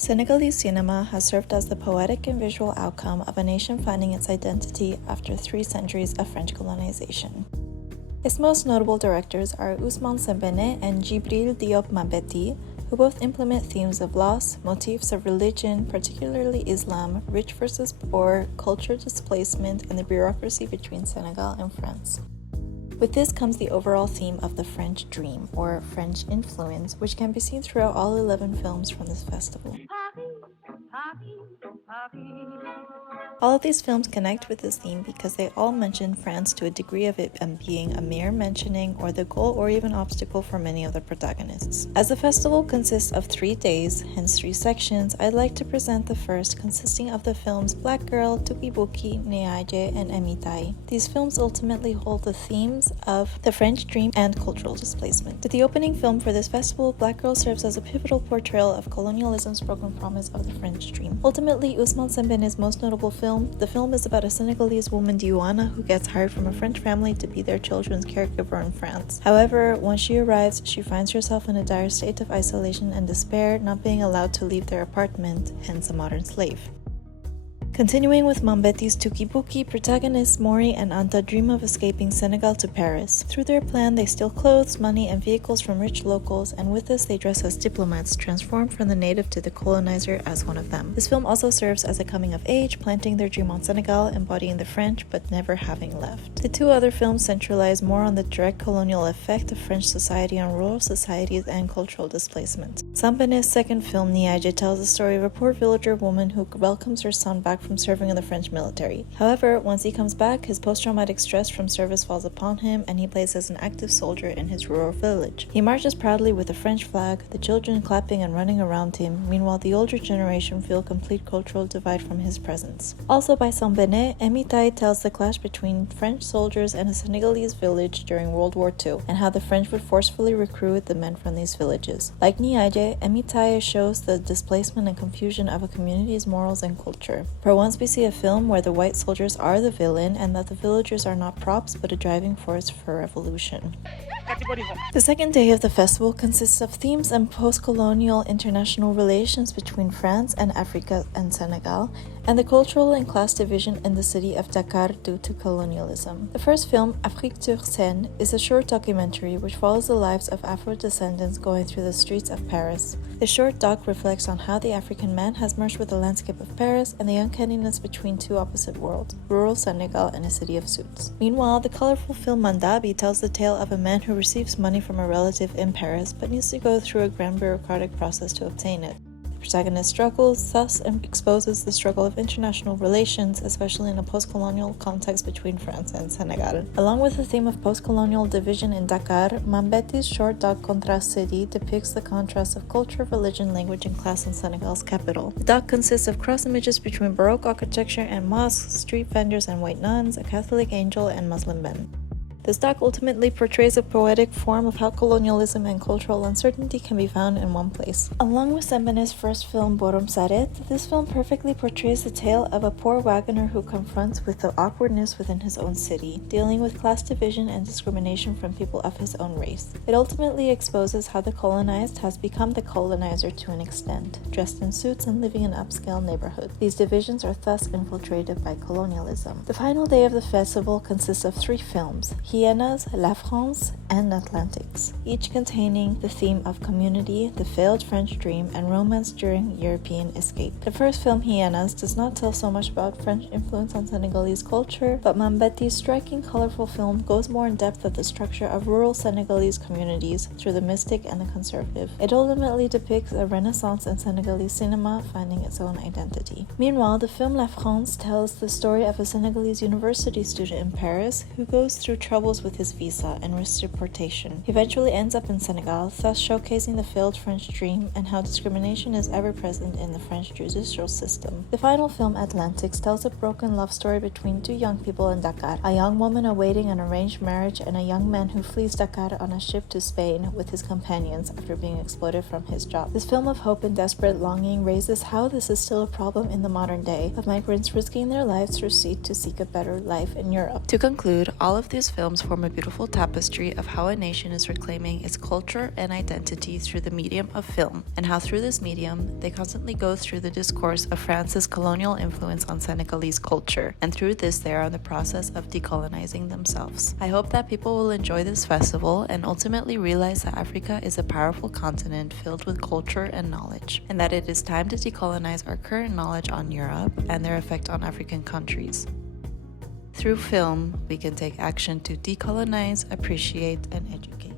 Senegalese cinema has served as the poetic and visual outcome of a nation finding its identity after 3 centuries of French colonization. Its most notable directors are Ousmane Sembene and Djibril Diop Mambéty, who both implement themes of loss, motifs of religion, particularly Islam, rich versus poor, culture displacement, and the bureaucracy between Senegal and France. With this comes the overall theme of the French dream, or French influence, which can be seen throughout all 11 films from this festival. All of these films connect with this theme because they all mention France to a degree of it being a mere mentioning or the goal or even obstacle for many of the protagonists. As the festival consists of 3 days, hence 3 sections, I'd like to present the first, consisting of the films Black Girl, Tuki Buki, Neaje, and Emitai. These films ultimately hold the themes of the French dream and cultural displacement. With the opening film for this festival, Black Girl serves as a pivotal portrayal of colonialism's broken promise of the French dream. Ultimately, Ousmane Sembene's most notable film. The film is about a Senegalese woman, Diwana, who gets hired from a French family to be their children's caregiver in France. However, once she arrives, she finds herself in a dire state of isolation and despair, not being allowed to leave their apartment, hence a modern slave. Continuing with Mambéty's Tuki Buki, protagonists Mori and Anta dream of escaping Senegal to Paris. Through their plan, they steal clothes, money, and vehicles from rich locals, and with this they dress as diplomats, transformed from the native to the colonizer as one of them. This film also serves as a coming of age, planting their dream on Senegal, embodying the French, but never having left. The 2 other films centralize more on the direct colonial effect of French society on rural societies and cultural displacement. Sembene's second film, Niaje, tells the story of a poor villager woman who welcomes her son back from serving in the French military. However, once he comes back, his post-traumatic stress from service falls upon him and he plays as an active soldier in his rural village. He marches proudly with the French flag, the children clapping and running around him, meanwhile the older generation feel complete cultural divide from his presence. Also by Sembene, Emitai tells the clash between French soldiers and a Senegalese village during World War II, and how the French would forcefully recruit the men from these villages. Like Niaje, Emitai shows the displacement and confusion of a community's morals and culture. For once we see a film where the white soldiers are the villain and that the villagers are not props but a driving force for revolution. The second day of the festival consists of themes and post-colonial international relations between France and Africa and Senegal, and the cultural and class division in the city of Dakar due to colonialism. The first film, Afrique sur scène, is a short documentary which follows the lives of Afro-descendants going through the streets of Paris. The short doc reflects on how the African man has merged with the landscape of Paris and the uncanniness between 2 opposite worlds, rural Senegal and a city of suits. Meanwhile, the colorful film Mandabi tells the tale of a man who receives money from a relative in Paris but needs to go through a grand bureaucratic process to obtain it. The protagonist struggles, thus exposes the struggle of international relations, especially in a post-colonial context between France and Senegal. Along with the theme of post-colonial division in Dakar, Mambéty's short doc Contrast City depicts the contrast of culture, religion, language, and class in Senegal's capital. The doc consists of cross images between Baroque architecture and mosques, street vendors and white nuns, a Catholic angel, and Muslim men. This doc ultimately portrays a poetic form of how colonialism and cultural uncertainty can be found in one place. Along with Sembene's first film, Borom Saret, this film perfectly portrays the tale of a poor wagoner who confronts with the awkwardness within his own city, dealing with class division and discrimination from people of his own race. It ultimately exposes how the colonized has become the colonizer to an extent, dressed in suits and living in upscale neighborhoods. These divisions are thus infiltrated by colonialism. The final day of the festival consists of 3 films, Hyenas, La France, and Atlantics, each containing the theme of community, the failed French dream, and romance during European escape. The first film, Hyenas, does not tell so much about French influence on Senegalese culture, but Mambéty's striking, colorful film goes more in depth of the structure of rural Senegalese communities through the mystic and the conservative. It ultimately depicts a renaissance in Senegalese cinema finding its own identity. Meanwhile, the film La France tells the story of a Senegalese university student in Paris who goes through troubles with his visa and risks deportation. He eventually ends up in Senegal, thus showcasing the failed French dream and how discrimination is ever present in the French judicial system. The final film, Atlantics, tells a broken love story between 2 young people in Dakar, a young woman awaiting an arranged marriage and a young man who flees Dakar on a ship to Spain with his companions after being exploited from his job. This film of hope and desperate longing raises how this is still a problem in the modern day, of migrants risking their lives to seek a better life in Europe. To conclude, all of these films form a beautiful tapestry of how a nation is reclaiming its culture and identity through the medium of film, and how through this medium, they constantly go through the discourse of France's colonial influence on Senegalese culture, and through this they are in the process of decolonizing themselves. I hope that people will enjoy this festival and ultimately realize that Africa is a powerful continent filled with culture and knowledge, and that it is time to decolonize our current knowledge on Europe and their effect on African countries. Through film, we can take action to decolonize, appreciate, and educate.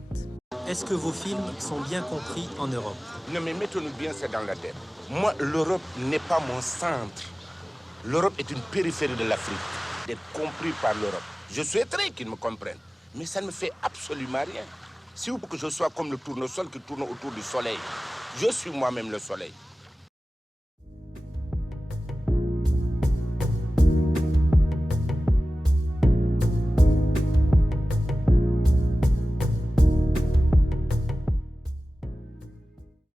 Est-ce que vos films sont bien compris en Europe? Non mais mettons-nous bien ça dans la tête. Moi, l'Europe n'est pas mon centre. L'Europe est une périphérie de l'Afrique, d'être compris par l'Europe. Je souhaiterais qu'ils me comprennent, mais ça ne me fait absolument rien. Si vous voulez que je sois comme le tournesol qui tourne autour du soleil, je suis moi-même le soleil.